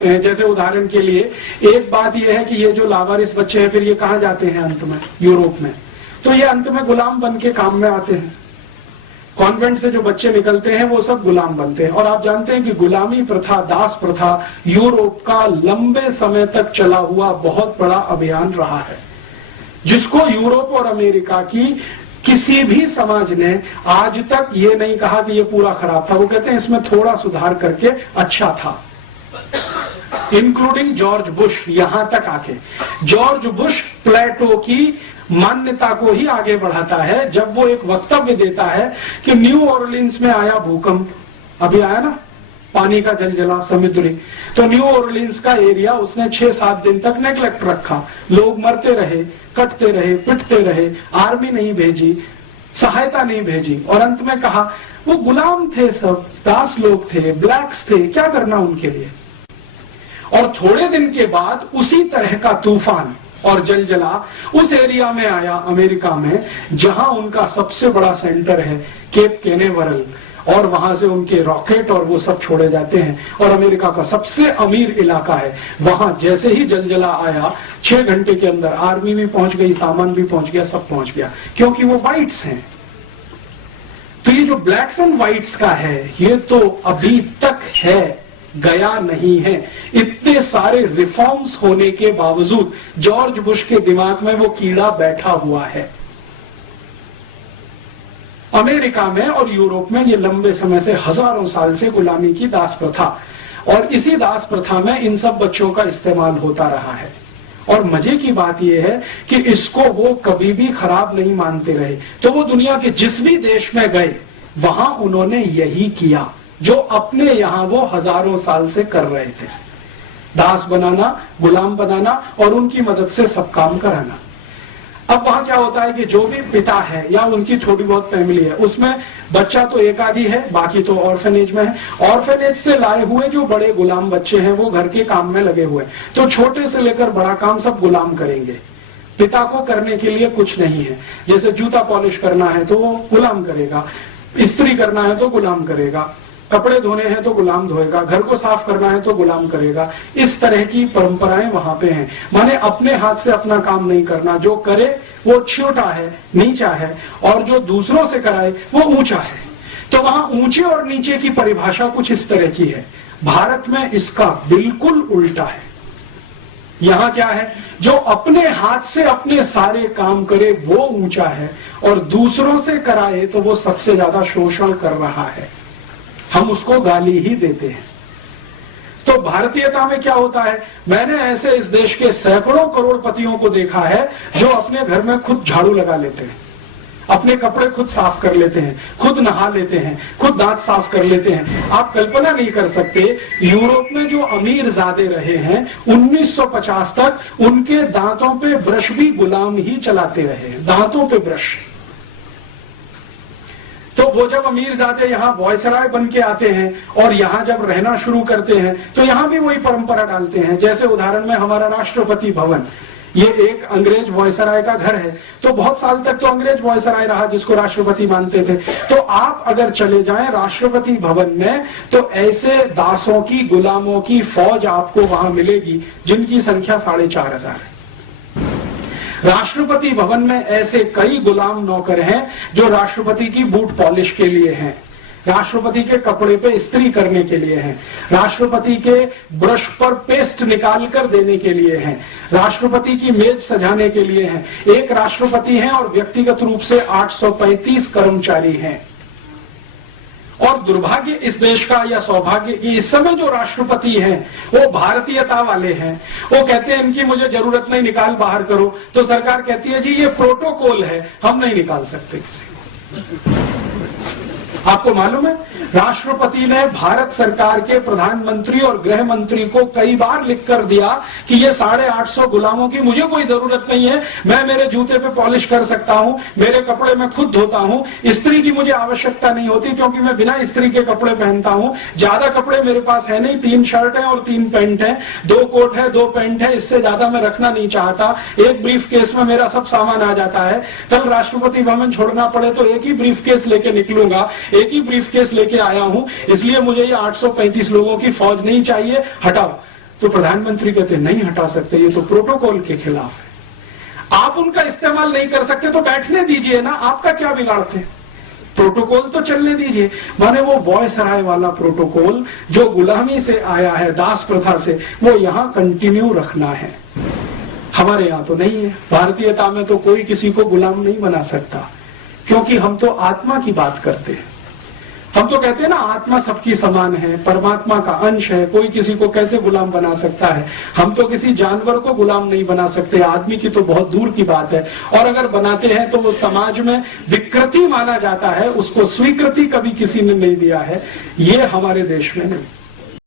जैसे उदाहरण के लिए एक बात यह है कि ये जो लावारिस बच्चे हैं फिर ये कहाँ जाते हैं अंत में, यूरोप में। तो ये अंत में गुलाम बन के काम में आते हैं। कॉन्वेंट से जो बच्चे निकलते हैं वो सब गुलाम बनते हैं। और आप जानते हैं कि गुलामी प्रथा, दास प्रथा यूरोप का लंबे समय तक चला हुआ बहुत बड़ा अभियान रहा है, जिसको यूरोप और अमेरिका की किसी भी समाज ने आज तक ये नहीं कहा कि ये पूरा खराब था। वो कहते हैं इसमें थोड़ा सुधार करके अच्छा था, इंक्लूडिंग जॉर्ज बुश। यहां तक आके जॉर्ज बुश प्लेटो की मान्यता को ही आगे बढ़ाता है जब वो एक वक्तव्य देता है कि न्यू ऑरलिन्स में आया भूकंप, अभी आया ना, पानी का जलजला समुद्री, तो न्यू ऑरलिन्स का एरिया उसने 6-7 दिन तक नेग्लेक्ट रखा। लोग मरते रहे, कटते रहे, पिटते रहे, आर्मी नहीं भेजी, सहायता नहीं भेजी, और अंत में कहा वो गुलाम थे, सब दास लोग थे, ब्लैक्स थे, क्या करना उनके लिए। और थोड़े दिन के बाद उसी तरह का तूफान और जलजला उस एरिया में आया अमेरिका में, जहां उनका सबसे बड़ा सेंटर है केप कैनेवरल, और वहां से उनके रॉकेट और वो सब छोड़े जाते हैं, और अमेरिका का सबसे अमीर इलाका है। वहां जैसे ही जलजला आया 6 घंटे के अंदर आर्मी भी पहुंच गई, सामान भी पहुंच गया, सब पहुंच गया, क्योंकि वो व्हाइट्स हैं। तो ये जो ब्लैक्स एंड व्हाइट्स का है ये तो अभी तक है, गया नहीं है। इतने सारे रिफॉर्म्स होने के बावजूद जॉर्ज बुश के दिमाग में वो कीड़ा बैठा हुआ है। अमेरिका में और यूरोप में ये लंबे समय से, हजारों साल से गुलामी की दास प्रथा, और इसी दास प्रथा में इन सब बच्चों का इस्तेमाल होता रहा है। और मजे की बात यह है कि इसको वो कभी भी खराब नहीं मानते रहे। तो वो दुनिया के जिस भी देश में गए वहां उन्होंने यही किया जो अपने यहां वो हजारों साल से कर रहे थे, दास बनाना, गुलाम बनाना और उनकी मदद से सब काम कराना। अब वहां क्या होता है कि जो भी पिता है या उनकी थोड़ी बहुत फैमिली है, उसमें बच्चा तो एक आधी है, बाकी तो ऑर्फेनेज में है। ऑर्फेनेज से लाए हुए जो बड़े गुलाम बच्चे हैं वो घर के काम में लगे हुए, तो छोटे से लेकर बड़ा काम सब गुलाम करेंगे। पिता को करने के लिए कुछ नहीं है। जैसे जूता पॉलिश करना है तो वो गुलाम करेगा, इस्त्री करना है तो गुलाम करेगा, कपड़े धोने हैं तो गुलाम धोएगा, घर को साफ करना है तो गुलाम करेगा। इस तरह की परंपराएं वहां पे हैं। माने अपने हाथ से अपना काम नहीं करना, जो करे वो छोटा है, नीचा है, और जो दूसरों से कराए वो ऊंचा है। तो वहां ऊंचे और नीचे की परिभाषा कुछ इस तरह की है। भारत में इसका बिल्कुल उल्टा है। यहां क्या है, जो अपने हाथ से अपने सारे काम करे वो ऊंचा है, और दूसरों से कराए तो वो सबसे ज्यादा शोषण कर रहा है। हम उसको गाली ही देते हैं। तो भारतीयता में क्या होता है, मैंने ऐसे इस देश के सैकड़ों करोड़पतियों को देखा है जो अपने घर में खुद झाड़ू लगा लेते हैं, अपने कपड़े खुद साफ कर लेते हैं, खुद नहा लेते हैं, खुद दांत साफ कर लेते हैं। आप कल्पना नहीं कर सकते, यूरोप में जो अमीर ज़ादे रहे हैं 1950 तक उनके दांतों पे ब्रश भी गुलाम ही चलाते रहे, दांतों पे ब्रश। तो वो जब अमीरजादे यहाँ वॉयसराय बन के आते हैं और यहाँ जब रहना शुरू करते हैं तो यहाँ भी वही परंपरा डालते हैं। जैसे उदाहरण में हमारा राष्ट्रपति भवन, ये एक अंग्रेज वॉयसराय का घर है। तो बहुत साल तक तो अंग्रेज वॉयसराय रहा जिसको राष्ट्रपति मानते थे। तो आप अगर चले जाएं राष्ट्रपति भवन में तो ऐसे दासों की, गुलामों की फौज आपको वहां मिलेगी जिनकी संख्या 4,500 है। राष्ट्रपति भवन में ऐसे कई गुलाम नौकर हैं जो राष्ट्रपति की बूट पॉलिश के लिए हैं, राष्ट्रपति के कपड़े पे इस्त्री करने के लिए हैं, राष्ट्रपति के ब्रश पर पेस्ट निकाल कर देने के लिए हैं, राष्ट्रपति की मेज सजाने के लिए हैं। एक राष्ट्रपति हैं और व्यक्तिगत रूप से 835 कर्मचारी हैं। और दुर्भाग्य इस देश का या सौभाग्य कि इस समय जो राष्ट्रपति हैं वो भारतीयता वाले हैं। वो कहते हैं इनकी मुझे जरूरत नहीं, निकाल बाहर करो। तो सरकार कहती है जी ये प्रोटोकॉल है, हम नहीं निकाल सकते किसी को। आपको मालूम है राष्ट्रपति ने भारत सरकार के प्रधानमंत्री और गृह मंत्री को कई बार लिखकर दिया कि ये 850 गुलामों की मुझे कोई जरूरत नहीं है, मैं मेरे जूते पे पॉलिश कर सकता हूं, मेरे कपड़े मैं खुद धोता हूं, इस्त्री की मुझे आवश्यकता नहीं होती क्योंकि मैं बिना इस्त्री के कपड़े पहनता हूं, ज्यादा कपड़े मेरे पास है नहीं, 3 शर्ट है और 3 पैंट है, 2 कोट है, 2 पैंट है, इससे ज्यादा मैं रखना नहीं चाहता। एक ब्रीफ केस में मेरा सब सामान आ जाता है। कल राष्ट्रपति भवन छोड़ना पड़े तो एक ही ब्रीफ केस लेके निकलूंगा, एक ही ब्रीफ केस लेके आया हूं, इसलिए मुझे ये 835 लोगों की फौज नहीं चाहिए, हटाओ। तो प्रधानमंत्री कहते नहीं हटा सकते, ये तो प्रोटोकॉल के खिलाफ है। आप उनका इस्तेमाल नहीं कर सकते तो बैठने दीजिए ना, आपका क्या बिगाड़ते? प्रोटोकॉल तो चलने दीजिए। माने वो वॉयसराय वाला प्रोटोकॉल जो गुलामी से आया है, दास प्रथा से, वो यहां कंटिन्यू रखना है। हमारे यहां तो नहीं है। भारतीयता में तो कोई किसी को गुलाम नहीं बना सकता, क्योंकि हम तो आत्मा की बात करते हैं। हम तो कहते हैं ना, आत्मा सबकी समान है, परमात्मा का अंश है, कोई किसी को कैसे गुलाम बना सकता है। हम तो किसी जानवर को गुलाम नहीं बना सकते, आदमी की तो बहुत दूर की बात है। और अगर बनाते हैं तो वो समाज में विकृति माना जाता है, उसको स्वीकृति कभी किसी ने नहीं दिया है। ये हमारे देश में नहीं।